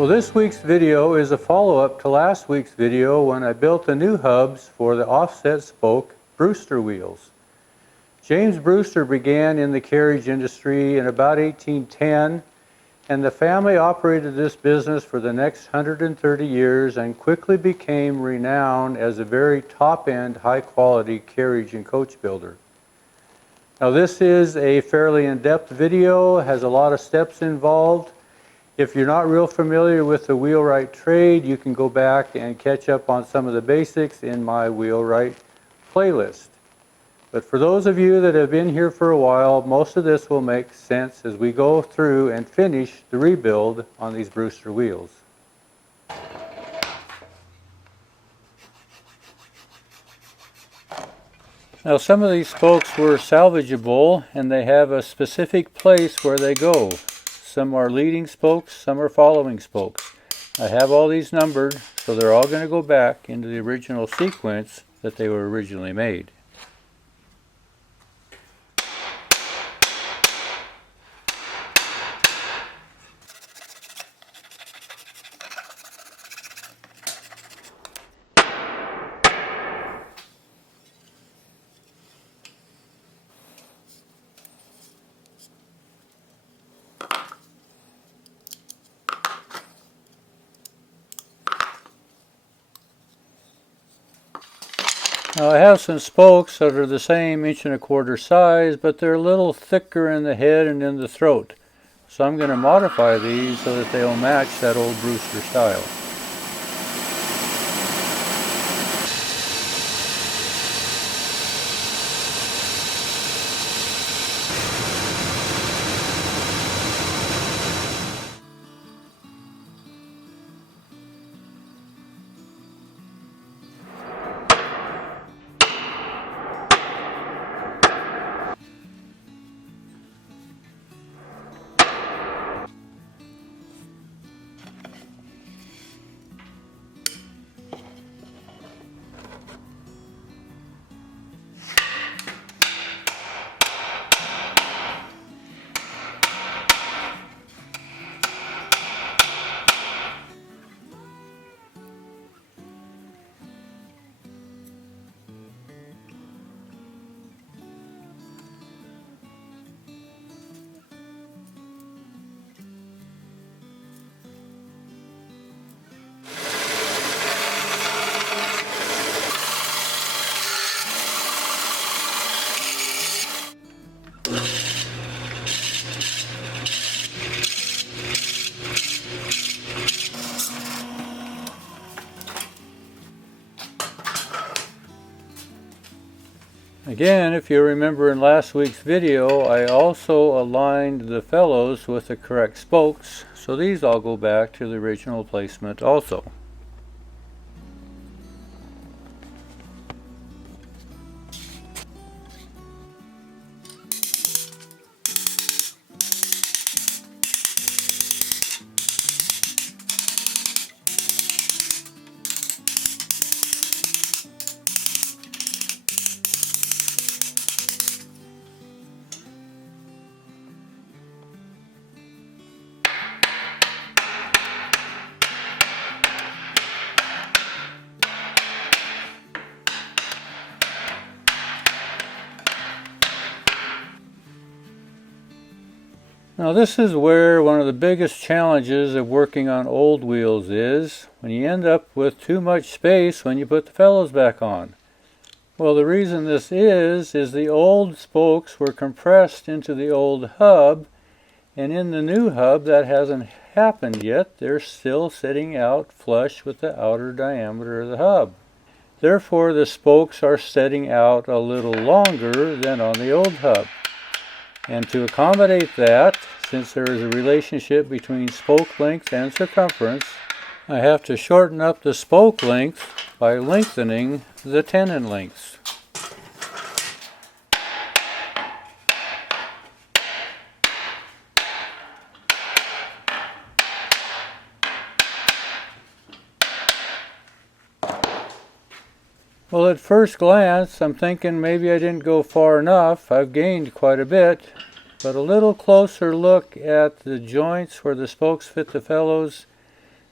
Well, this week's video is a follow-up to last week's video when I built the new hubs for the offset spoke Brewster wheels. James Brewster began in the carriage industry in about 1810, and the family operated this business for the next 130 years and quickly became renowned as a very top-end, high-quality carriage and coach builder. Now, this is a fairly in-depth video, has a lot of steps involved. If you're not real familiar with the wheelwright trade, you can go back and catch up on some of the basics in my wheelwright playlist. But for those of you that have been here for a while, most of this will make sense as we go through and finish the rebuild on these Brewster wheels. Now, some of these spokes were salvageable, and they have a specific place where they go. Some are leading spokes, some are following spokes. I have all these numbered, so they're all going to go back into the original sequence that they were originally made. Now, I have some spokes that are the same 1¼ inch size, but they're a little thicker in the head and in the throat. So I'm going to modify these so that they'll match that old Brewster style. Again, if you remember in last week's video, I also aligned the felloes with the correct spokes, so these all go back to the original placement also. Now, this is where one of the biggest challenges of working on old wheels is when you end up with too much space when you put the felloes back on. Well, the reason this is the old spokes were compressed into the old hub, and in the new hub that hasn't happened yet. They're still sitting out flush with the outer diameter of the hub. Therefore, the spokes are setting out a little longer than on the old hub. And to accommodate that, since there is a relationship between spoke length and circumference, I have to shorten up the spoke length by lengthening the tenon lengths. Well, at first glance, I'm thinking maybe I didn't go far enough. I've gained quite a bit, but a little closer look at the joints where the spokes fit the fellows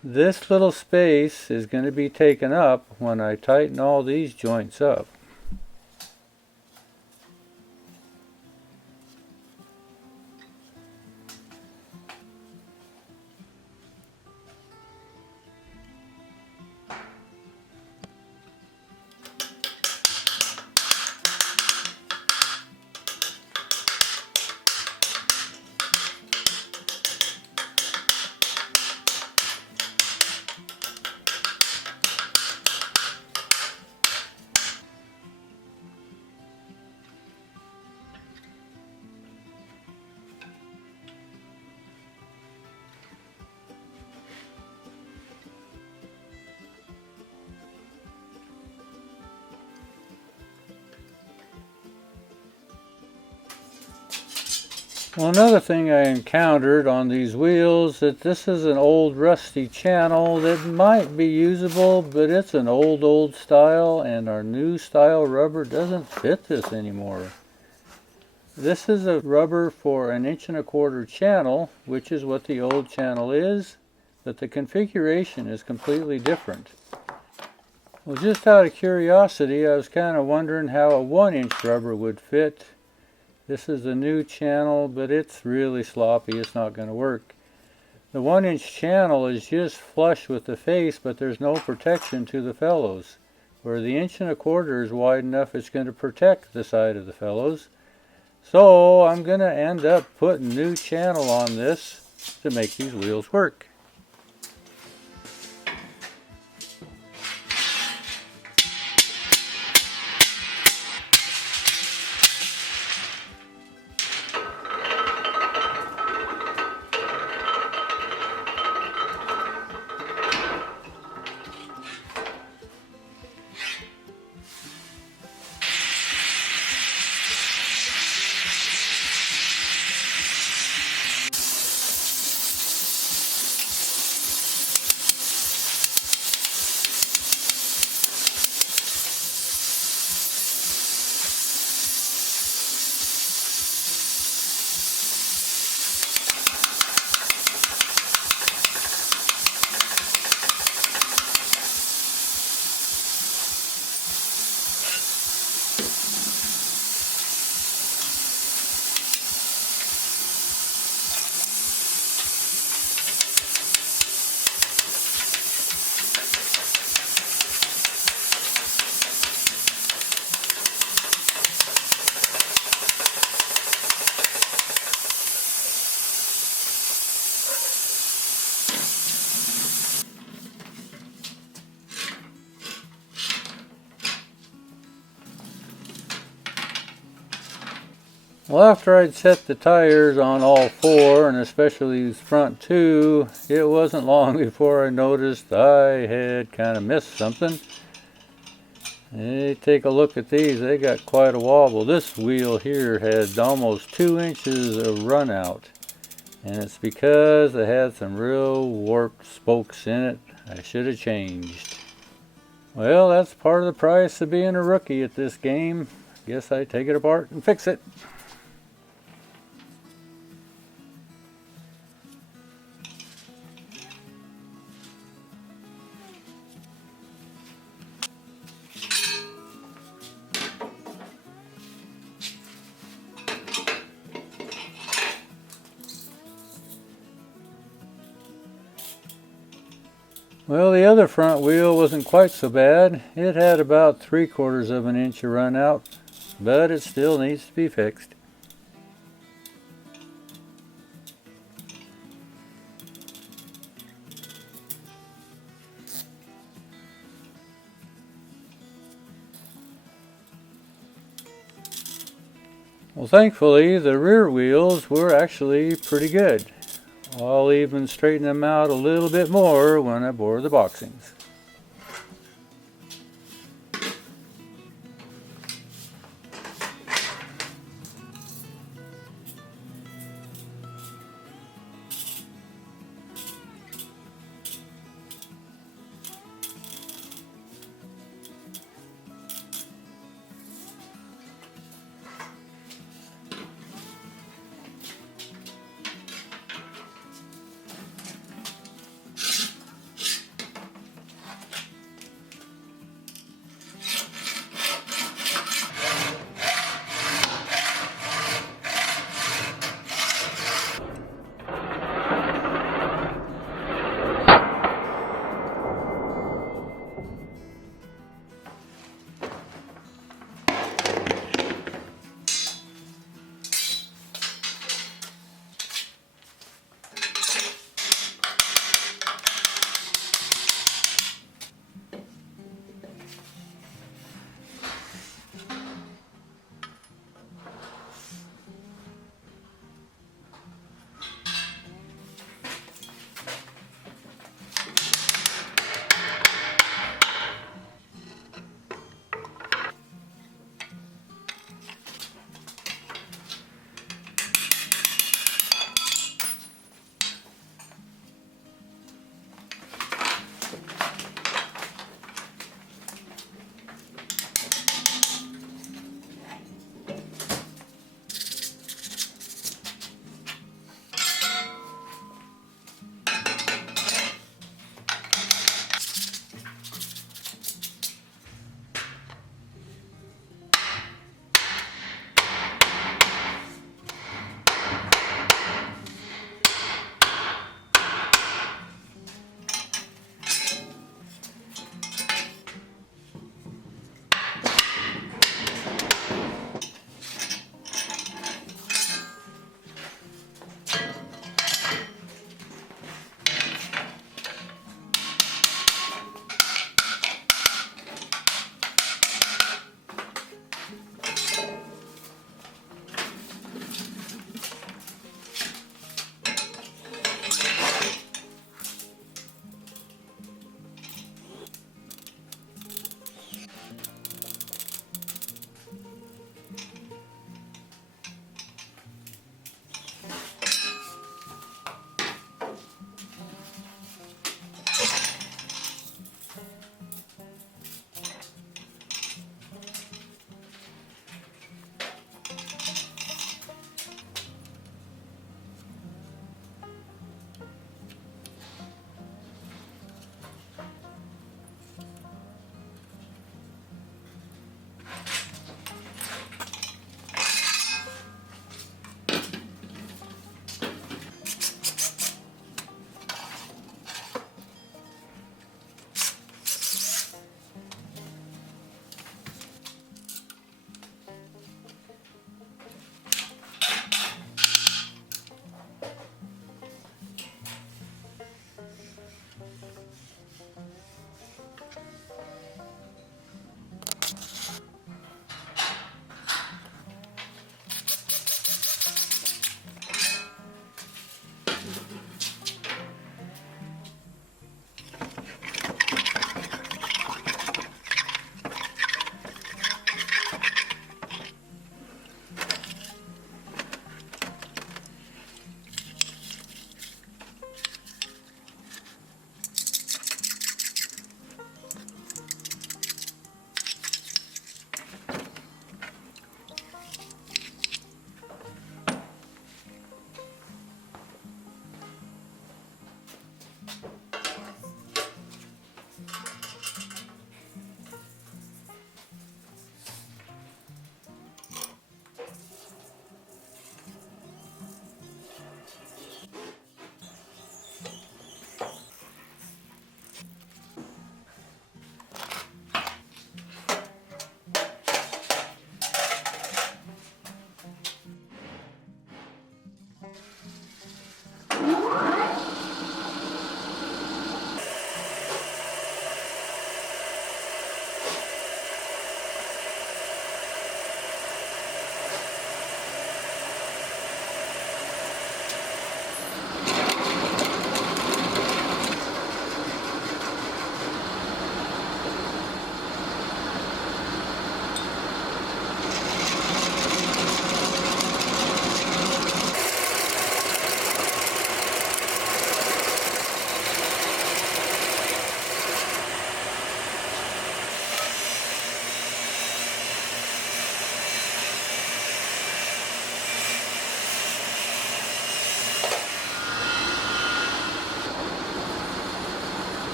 This little space is going to be taken up when I tighten all these joints up. Well, another thing I encountered on these wheels, that this is an old rusty channel that might be usable, but it's an old style, and our new style rubber doesn't fit this anymore. This is a rubber for an 1¼ inch channel, which is what the old channel is, but the configuration is completely different. Well, just out of curiosity, I was kind of wondering how a 1-inch rubber would fit. This is a new channel, but it's really sloppy. It's not going to work. The 1-inch channel is just flush with the face, but there's no protection to the felloes. Where the 1¼ inch is wide enough, it's going to protect the side of the felloes. So I'm going to end up putting new channel on this to make these wheels work. Well, after I'd set the tires on all four, and especially these front two, it wasn't long before I noticed I had kind of missed something. Hey, take a look at these. They got quite a wobble. This wheel here had almost 2 inches of run out, and it's because it had some real warped spokes in it. I should have changed. Well, that's part of the price of being a rookie at this game. Guess I take it apart and fix it. Well, the other front wheel wasn't quite so bad. It had about 3/4 of an inch of run out, but it still needs to be fixed. Well, thankfully, the rear wheels were actually pretty good. I'll even straighten them out a little bit more when I bore the boxings.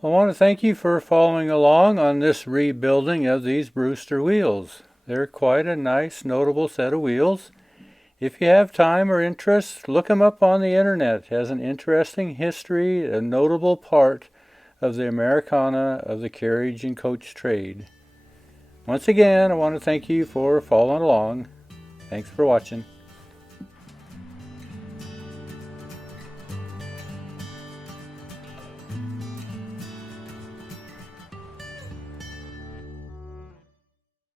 I want to thank you for following along on this rebuilding of these Brewster wheels. They're quite a nice, notable set of wheels. If you have time or interest, look them up on the internet. It has an interesting history, a notable part of the Americana of the carriage and coach trade. Once again, I want to thank you for following along. Thanks for watching.